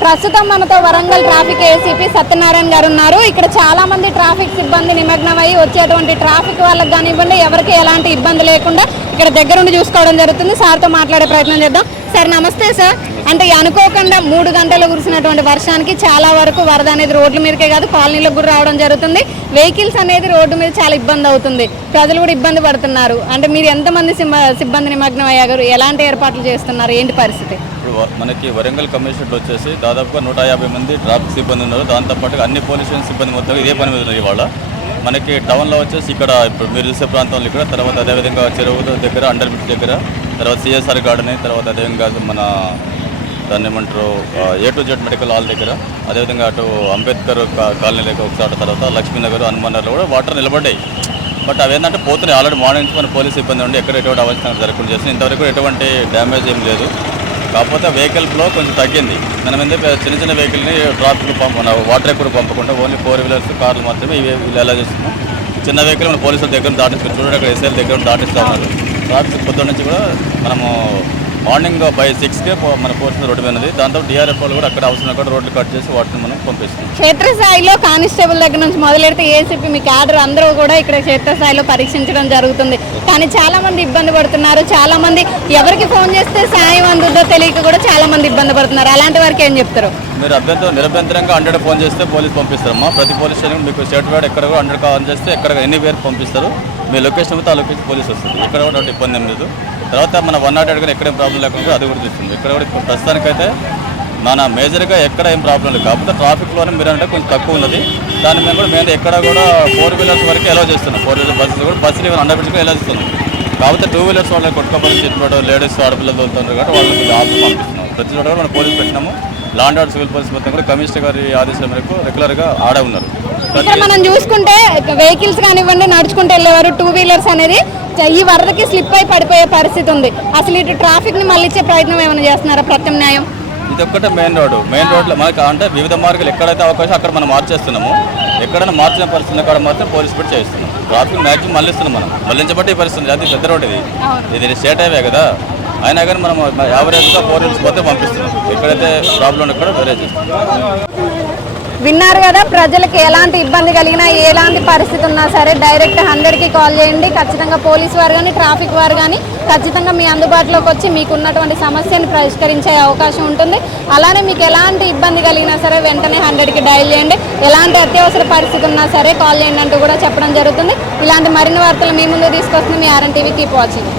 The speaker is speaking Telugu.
ప్రస్తుతం మనతో వరంగల్ ట్రాఫిక్ ఏసీపీ సత్యనారాయణ గారు ఉన్నారు. ఇక్కడ చాలా మంది ట్రాఫిక్ సిబ్బంది నిమగ్నమై వచ్చేటువంటి ట్రాఫిక్ వాళ్ళకి కానివ్వండి ఎవరికి ఎలాంటి ఇబ్బంది లేకుండా ఇక్కడ దగ్గరుండి చూసుకోవడం జరుగుతుంది. సార్తో మాట్లాడే ప్రయత్నం చేద్దాం. సార్ నమస్తే సార్. అంటే అనుకోకుండా మూడు గంటలు కురిసినటువంటి వర్షానికి చాలా వరకు వరద అనేది రోడ్ల మీదకే కాదు కాలనీలకు కూడా రావడం జరుగుతుంది. వెహికల్స్ అనేది రోడ్డు మీద చాలా ఇబ్బంది అవుతుంది. ప్రజలు కూడా ఇబ్బంది పడుతున్నారు. అంటే మీరు ఎంతమంది సిబ్బ- సిబ్బంది నిమగ్నం అయ్యారు? ఎలాంటి ఏర్పాట్లు చేస్తున్నారు? ఏంటి పరిస్థితి? ఇప్పుడు మనకి వరంగల్ కమిషనర్ వచ్చేసి దాదాపుగా నూట యాభై మంది ట్రాఫిక్ సిబ్బంది ఉన్నారు. దాంతోపాటు అన్ని పోలీస్ స్టేషన్ సిబ్బంది మొత్తం ఇదే పని మీద ఉన్నారు ఇవాళ. మనకి టౌన్లో వచ్చేసి ఇక్కడ ఇప్పుడు మీరు చూసే ప్రాంతంలో ఇక్కడ తర్వాత అదేవిధంగా చెరువు దగ్గర అండర్ బ్రిడ్జ్ దగ్గర తర్వాత సిఎస్ఆర్ గార్డెన్ తర్వాత అదేవిధంగా మన దాన్ని ఏమంటారు A to Z medical hall దగ్గర అదేవిధంగా అటు అంబేద్కర్ కాలనీ దగ్గర ఒకసారి తర్వాత లక్ష్మీనగర్ హనుమానగర్లో కూడా వాటర్ నిలబడ్డాయి. బట్ అవి ఏంటంటే పోతున్నాయి. ఆల్రెడీ మార్నింగ్ నుంచి మన పోలీస్ ఇబ్బంది ఉండి ఎక్కడ ఎటువంటి అవసరం జరగకుండా చేస్తుంది ఇంతవరకు ఎటువంటి డ్యామేజ్ ఏం లేదు. కాకపోతే వెహికల్ ఫ్లో కొంచెం తగ్గింది. మనం ఎందుకు చిన్న చిన్న వెహికల్ని ట్రాఫిక్ పంప వాటర్ ఎక్కువ పంపకుండా ఓన్లీ ఫోర్ వీలర్స్ కార్లు మాత్రమే ఇవి వీళ్ళు ఎలా చేస్తున్నాం. చిన్న వెహికల్ మన పోలీసుల దగ్గర దాటిస్తాం చూడండి అక్కడ ఎస్ఐల దగ్గర దాటిస్తూ ఉన్నారు. ట్రాఫిక్ పొద్దున్న నుంచి కూడా మనము మార్నింగ్ బై సిక్స్కే మన పోలీసులు రోడ్డు మీద ఉన్నది. దాంతో డిఆర్ఎఫ్ వాళ్ళు కూడా అక్కడ అవసరం కూడా రోడ్లు కట్ చేసి వాటిని మనం పంపిస్తున్నాం. క్షేత్రస్థాయిలో కానిస్టేబుల్ దగ్గర నుంచి మొదలెడితే ఏసీపీ మీ క్యాడర్ అందరూ కూడా ఇక్కడ క్షేత్రస్థాయిలో పరీక్షించడం జరుగుతుంది. కానీ చాలా మంది ఇబ్బంది పడుతున్నారు. చాలా మంది ఎవరికి ఫోన్ చేస్తే సాయం అందుద్దో తెలియక కూడా చాలా మంది ఇబ్బంది పడుతున్నారు. అలాంటి వారికి ఏం చెప్తారు? మీరు అభ్యంతరం నిరభ్యంతరంగా హండ్రెడ్ ఫోన్ చేస్తే పోలీస్ పంపిస్తారమ్మా. ప్రతి పోలీస్ స్టేషన్ మీకు స్టేట్ వైడ్ ఎక్కడ కూడా హండ్రెడ్ కాల్ చేస్తే ఎక్కడ ఎన్ని పేరు పంపిస్తారు? మీ లొకేషన్ అయితే ఆ లొకేషన్ పోలీస్ వస్తుంది. ఇక్కడ కూడా ఒకటి ఇబ్బంది ఏం లేదు. తర్వాత మన వన్ నాట్ ఎయిట్ కూడా ఎక్కడ ఏం ప్రాబ్లం లేకుండా అది కూడా చూస్తుంది. ఇక్కడ కూడా ప్రస్తుతానికైతే మన మేజర్గా ఎక్కడ ఏం ప్రాబ్లం లేదు. కాకపోతే ట్రాఫిక్లోనే మీరు అంటే కొంచెం తక్కువ ఉన్నది. దాన్ని మేము కూడా మేము ఎక్కడ కూడా ఫోర్ వీలర్స్ వరకు ఎలా చేస్తున్నాం. ఫోర్ వీలర్ బస్సులు కూడా బస్సులు ఏమైనా అండర్ కూడా ఎలా చేస్తున్నాం. కాకపోతే టూ వీలర్స్ వాళ్ళకి కొట్టుకోపోతే సీట్ లేడీస్ ఆడపిల్లలు వెళ్తున్నారు కాబట్టి వాళ్ళకి ఆఫీస్ పంపిస్తున్నాం. ప్రతి చోట కూడా మనం పోలీస్ పెట్టినాము. లాండ్ ఆర్డర్ సివిల్ పోలీస్ మొత్తం కూడా కమిషనర్ గారి ఆదేశాల మేరకు రెగ్యులర్గా ఆడే ఉన్నారు. ఇక్కడ మనం చూసుకుంటే వెహికల్స్ కానివ్వండి నడుచుకుంటూ వెళ్ళేవారు టూ వీలర్స్ అనేది ఈ వరదకి స్లిప్ అయి పడిపోయే పరిస్థితి ఉంది. అసలు ఇటు ట్రాఫిక్ని మళ్ళించే ప్రయత్నం ఏమైనా చేస్తున్నారా ప్రత్యామ్నాయం? ఇది ఒక్కటే మెయిన్ రోడ్ మెయిన్ రోడ్లో మనకి అంటే వివిధ మార్గాలు ఎక్కడైతే అవకాశం అక్కడ మనం మార్చేస్తున్నాము ఎక్కడైనా మార్చిన పరిస్థితి కాడ మాత్రం పోలీస్ పెట్టి చేస్తున్నాం ట్రాఫిక్ మ్యాక్సిమం మళ్ళిస్తున్నాం మనం. మళ్ళించబట్టి ఈ పరిస్థితి అది పెద్ద రోడ్ ఇది. ఇది స్టేట్ హైవే కదా. అయినా కానీ మనం యావరేజ్గా ఫోర్ వీల్స్ పోతే పంపిస్తున్నాం. ఎక్కడైతే ప్రాబ్లం ఎక్కడ వేరే చేస్తున్నాం విన్నారు కదా ప్రజలకు ఎలాంటి ఇబ్బంది కలిగినా ఎలాంటి పరిస్థితి ఉన్నా సరే డైరెక్ట్ హండ్రెడ్కి కాల్ చేయండి. ఖచ్చితంగా పోలీస్ వారు కానీ ట్రాఫిక్ వారు కానీ ఖచ్చితంగా మీ అందుబాటులోకి వచ్చి మీకు ఉన్నటువంటి సమస్యను పరిష్కరించే అవకాశం ఉంటుంది. అలానే మీకు ఎలాంటి ఇబ్బంది కలిగినా సరే వెంటనే హండ్రెడ్కి డైల్ చేయండి. ఎలాంటి అత్యవసర పరిస్థితి ఉన్నా సరే కాల్ చేయండి అంటూ కూడా చెప్పడం జరుగుతుంది. ఇలాంటి మరిన్ని వార్తలు మీ ముందు తీసుకొస్తుంది మీ ఆర్ఎన్ టీవీ కీప్ వాచింగ్.